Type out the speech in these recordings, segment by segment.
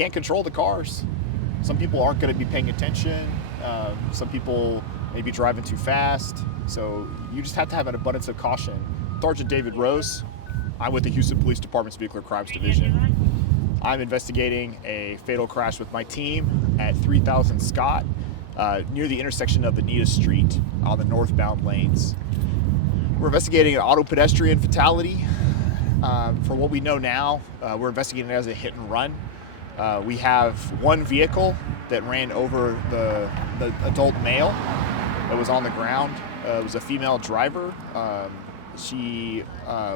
can't control the cars. Some people aren't going to be paying attention. Some people may be driving too fast. So you just have to have an abundance of caution. Sergeant David Rose, I'm with the Houston Police Department's Vehicular Crimes Division. I'm investigating a fatal crash with my team at 3000 Scott, near the intersection of Anita Street on the northbound lanes. We're investigating an auto pedestrian fatality. For what we know now, we're investigating it as a hit and run. We have one vehicle that ran over the adult male that was on the ground. It was a female driver. She,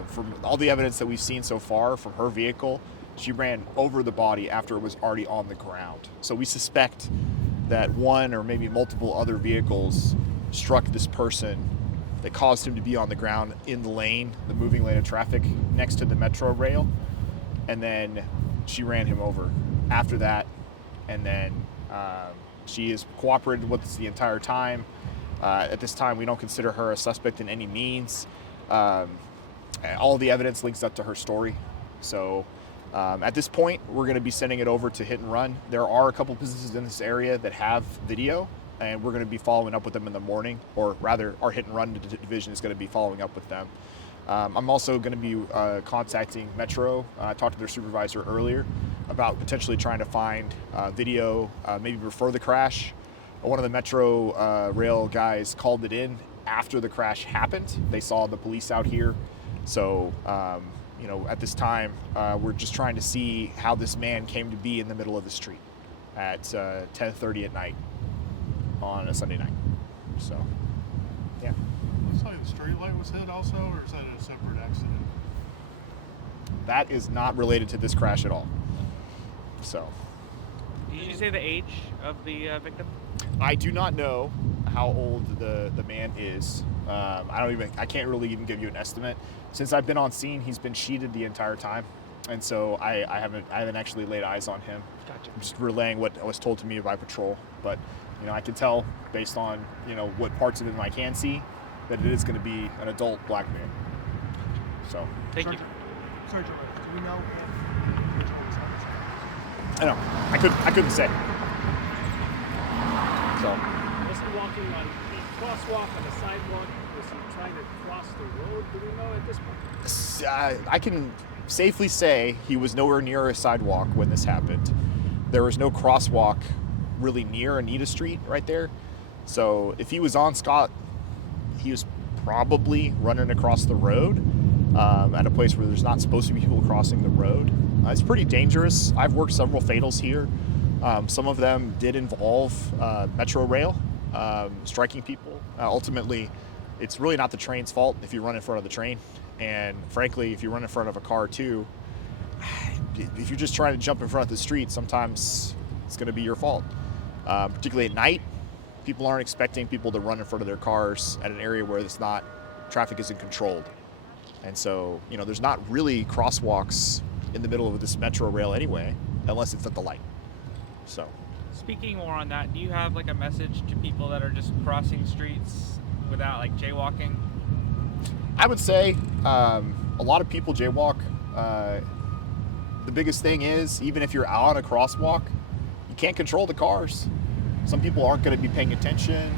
from all the evidence that we've seen so far from her vehicle, she ran over the body after it was already on the ground. So we suspect that one or maybe multiple other vehicles struck this person that caused him to be on the ground in the lane, the moving lane of traffic next to the metro rail, and then she ran him over after that, and then she has cooperated with us the entire time. At this time, we don't consider her a suspect in any means. All the evidence links up to her story. So at this point, we're going to be sending it over to Hit and Run. There are a couple businesses in this area that have video, and we're going to be following up with them in the morning, or rather, our Hit and Run division is going to be following up with them. I'm also going to be contacting Metro. I talked to their supervisor earlier about potentially trying to find video, maybe before the crash. One of the Metro rail guys called it in after the crash happened. They saw the police out here. So, at this time, we're just trying to see how this man came to be in the middle of the street at 10:30 at night on a Sunday night. So, yeah. Looks like the street light was hit also, or is that a separate accident? That is not related to this crash at all. So. Did you say the age of the victim? I do not know how old the man is. I can't really even give you an estimate. Since I've been on scene, he's been sheeted the entire time, and so I haven't actually laid eyes on him. Gotcha. I'm just relaying what was told to me by patrol, but I can tell based on what parts of him I can see that it is going to be an adult black man. So Thank you. Sergeant, do we know which one was on I know I couldn't say. So Was he walking on the crosswalk on the sidewalk? Was he trying to cross the road? Do we know at this point? I can safely say he was nowhere near a sidewalk when this happened. There was no crosswalk really near Anita Street right there. So if he was on Scott, he was probably running across the road at a place where there's not supposed to be people crossing the road. It's pretty dangerous. I've worked several fatals here. Some of them did involve metro rail striking people. Ultimately, it's really not the train's fault if you run in front of the train. And frankly, if you run in front of a car too, if you're just trying to jump in front of the street, sometimes it's going to be your fault. Particularly at night, people aren't expecting people to run in front of their cars at an area where traffic isn't controlled. And so, there's not really crosswalks in the middle of this metro rail anyway, unless it's at the light. So, Speaking more on that, do you have like a message to people that are just crossing streets without like jaywalking? I would say a lot of people jaywalk. The biggest thing is, even if you're out on a crosswalk, you can't control the cars. Some people aren't going to be paying attention.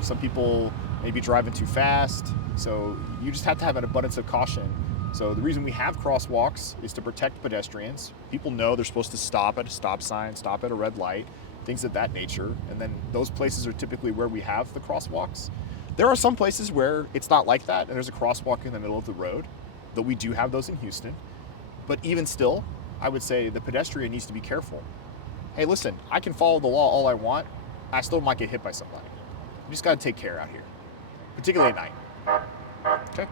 Some people may be driving too fast. So you just have to have an abundance of caution. So the reason we have crosswalks is to protect pedestrians. People know they're supposed to stop at a stop sign, stop at a red light, things of that nature. And then those places are typically where we have the crosswalks. There are some places where it's not like that, and there's a crosswalk in the middle of the road, though we do have those in Houston. But even still, I would say the pedestrian needs to be careful. Hey, listen, I can follow the law all I want. I still might get hit by somebody. You just got to take care out here, particularly at night. Okay?